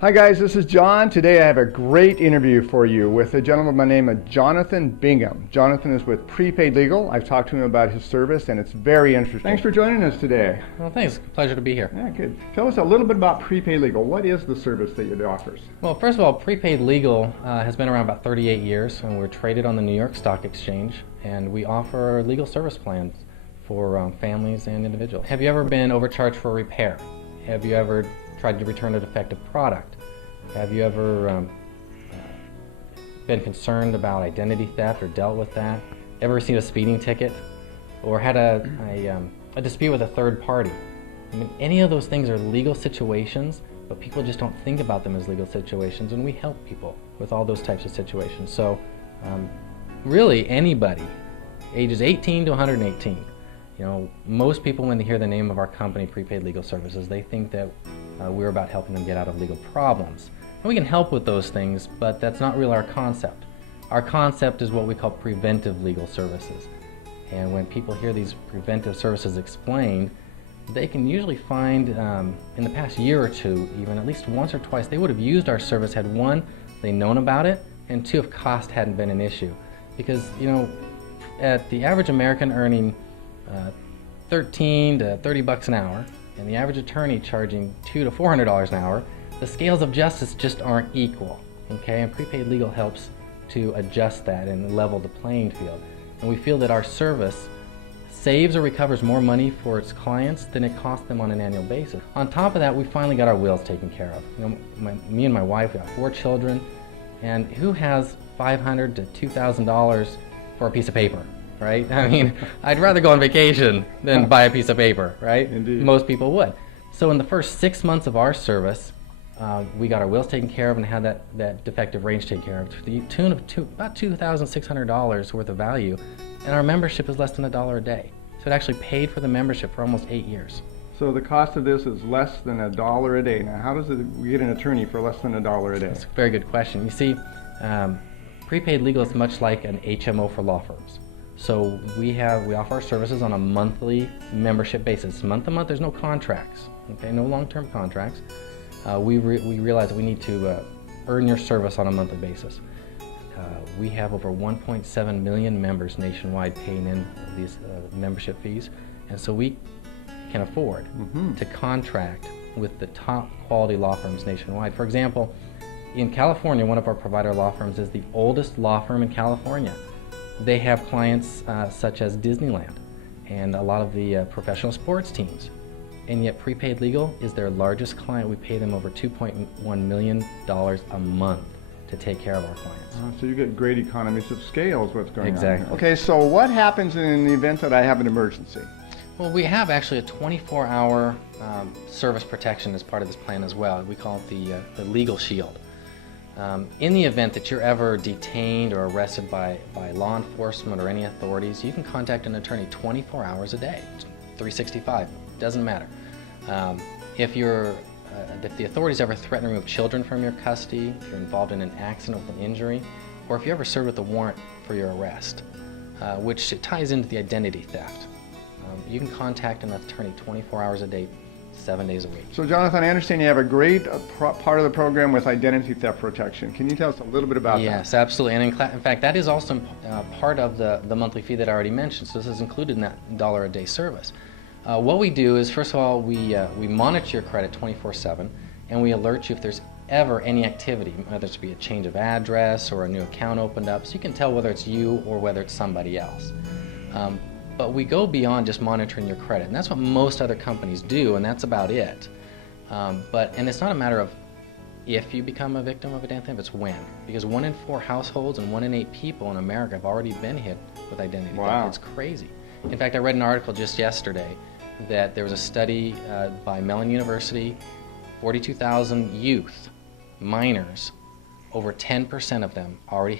Hi guys, this is John. Today I have a great interview for you with a gentleman by the name of Jonathan Bingham. Jonathan is with Prepaid Legal. I've talked to him about his service and it's very interesting. Thanks for joining us today. Well, thanks. Pleasure to be here. Yeah, good. Tell us a little bit about Prepaid Legal. What is the service that it offers? Well, first of all, Prepaid Legal has been around about 38 years, and we're traded on the New York Stock Exchange, and we offer legal service plans for families and individuals. Have you ever been overcharged for a repair? Have you ever tried to return a defective product? Have you ever been concerned about identity theft or dealt with that? Ever received a speeding ticket? Or had a dispute with a third party? I mean, any of those things are legal situations, but people just don't think about them as legal situations, and we help people with all those types of situations. So really anybody, ages 18 to 118. You know, most people, when they hear the name of our company, Prepaid Legal Services, they think that we're about helping them get out of legal problems. And we can help with those things, but that's not really our concept. Our concept is what we call preventive legal services. And when people hear these preventive services explained, they can usually find in the past year or two, even at least once or twice, they would have used our service had one, they known about it, and two, if cost hadn't been an issue. Because, you know, at the average American earning 13 to 30 bucks an hour, and the average attorney charging $200 to $400 an hour, the scales of justice just aren't equal. Okay, and Prepaid Legal helps to adjust that and level the playing field. And we feel that our service saves or recovers more money for its clients than it costs them on an annual basis. On top of that, we finally got our wills taken care of. You know, me and my wife, we got 4 children, and who has $500 to $2,000 for a piece of paper? Right? I mean, I'd rather go on vacation than buy a piece of paper, right? Indeed. Most people would. So in the first 6 months of our service, we got our wills taken care of and had that defective range taken care of to the tune of about $2,600 worth of value, and our membership is less than $1 a day. So it actually paid for the membership for almost 8 years. So the cost of this is less than $1 a day. Now, how does we get an attorney for less than $1 a day? That's a very good question. You see, Prepaid Legal is much like an HMO for law firms. So we offer our services on a monthly membership basis. Month to month, there's no contracts, okay, no long-term contracts. We realize that we need to earn your service on a monthly basis. We have over 1.7 million members nationwide paying in these membership fees, and so we can afford to contract with the top quality law firms nationwide. For example, in California, one of our provider law firms is the oldest law firm in California. They have clients such as Disneyland and a lot of the professional sports teams. And yet Prepaid Legal is their largest client. We pay them over $2.1 million a month to take care of our clients. So you get great economies of scale is what's going on. Exactly. Okay, so what happens in the event that I have an emergency? Well, we have actually a 24-hour service protection as part of this plan as well. We call it the Legal Shield. In the event that you're ever detained or arrested by law enforcement or any authorities, you can contact an attorney 24 hours a day, 365, doesn't matter. If the authorities ever threaten to remove children from your custody, if you're involved in an accident with an injury, or if you ever served with a warrant for your arrest, which ties into the identity theft, you can contact an attorney 24 hours a day, 7 days a week. So Jonathan, I understand you have a great part of the program with identity theft protection. Can you tell us a little bit about that? Yes, absolutely. And in fact, that is also part of the monthly fee that I already mentioned. So this is included in that $1 a day service. What we do is, first of all, we monitor your credit 24/7, and we alert you if there's ever any activity, whether it's be a change of address or a new account opened up, so you can tell whether it's you or whether it's somebody else. But we go beyond just monitoring your credit, and that's what most other companies do, and that's about it. And it's not a matter of if you become a victim of identity theft, it's when. Because 1 in 4 households and 1 in 8 people in America have already been hit with identity Wow. theft. It's crazy. In fact, I read an article just yesterday that there was a study by Mellon University, 42,000 youth, minors, over 10% of them already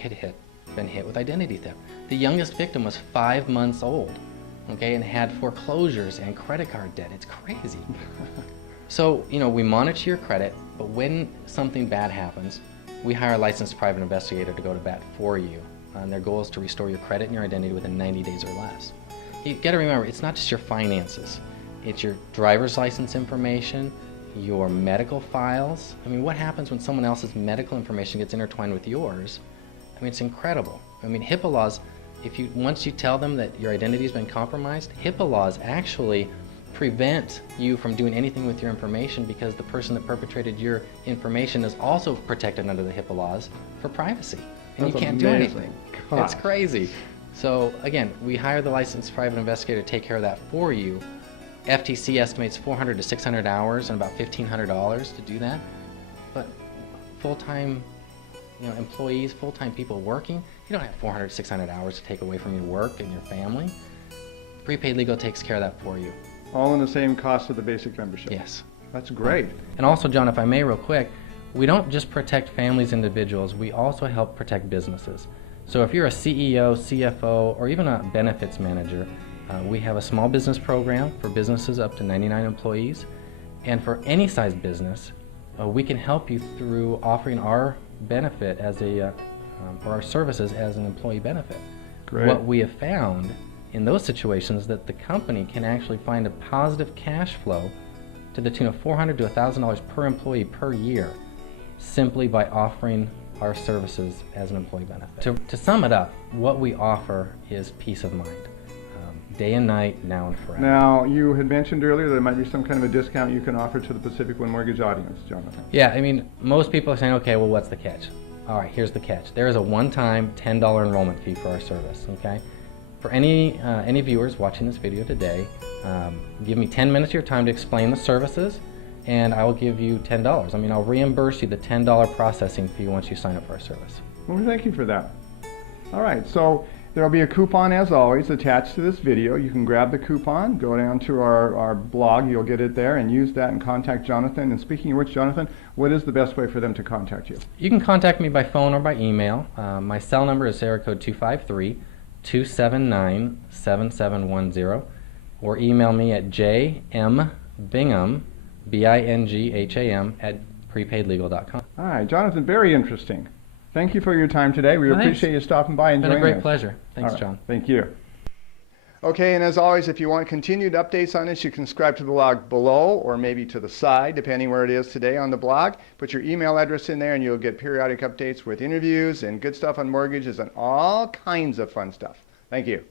been hit with identity theft. The youngest victim was 5 months old, okay, and had foreclosures and credit card debt. It's crazy. So, you know, we monitor your credit, but when something bad happens, we hire a licensed private investigator to go to bat for you. And their goal is to restore your credit and your identity within 90 days or less. You got to remember, it's not just your finances. It's your driver's license information, your medical files. I mean, what happens when someone else's medical information gets intertwined with yours? I mean, it's incredible. I mean, HIPAA laws, once you tell them that your identity's been compromised, HIPAA laws actually prevent you from doing anything with your information because the person that perpetrated your information is also protected under the HIPAA laws for privacy. And That's you can't amazing. do anything. Gosh. It's crazy. So again, we hire the licensed private investigator to take care of that for you. FTC estimates 400 to 600 hours and about $1,500 to do that. But full-time employees, full-time people working, you don't have 400 to 600 hours to take away from your work and your family. Prepaid Legal takes care of that for you. All in the same cost of the basic membership. Yes. That's great. And also, John, if I may real quick, we don't just protect families, individuals, we also help protect businesses. So if you're a CEO, CFO, or even a benefits manager, we have a small business program for businesses up to 99 employees. And for any size business, we can help you through offering our benefit as or our services as an employee benefit. Great. What we have found in those situations that the company can actually find a positive cash flow to the tune of $400 to $1,000 per employee per year simply by offering our services as an employee benefit. To sum it up, what we offer is peace of mind, day and night, now and forever. Now, you had mentioned earlier there might be some kind of a discount you can offer to the Pacific Wind Mortgage audience, Jonathan. Yeah, I mean, most people are saying, okay, well, what's the catch? All right, here's the catch. There is a one-time $10 enrollment fee for our service, okay? For any viewers watching this video today, give me 10 minutes of your time to explain the services, and I will give you $10. I mean, I'll reimburse you the $10 processing fee once you sign up for our service. Well, thank you for that. All right, so there will be a coupon, as always, attached to this video. You can grab the coupon, go down to our blog, you'll get it there, and use that and contact Jonathan. And speaking of which, Jonathan, what is the best way for them to contact you? You can contact me by phone or by email. My cell number is area code 253-279-7710, or email me at jmbingham, B-I-N-G-H-A-M, at prepaidlegal.com. All right, Jonathan, very interesting. Thank you for your time today. We appreciate you stopping by and joining us. It's been a great us. pleasure. Thanks, All right, John. Thank you. Okay, and as always, if you want continued updates on this, you can subscribe to the blog below or maybe to the side, depending where it is today on the blog. Put your email address in there and you'll get periodic updates with interviews and good stuff on mortgages and all kinds of fun stuff. Thank you.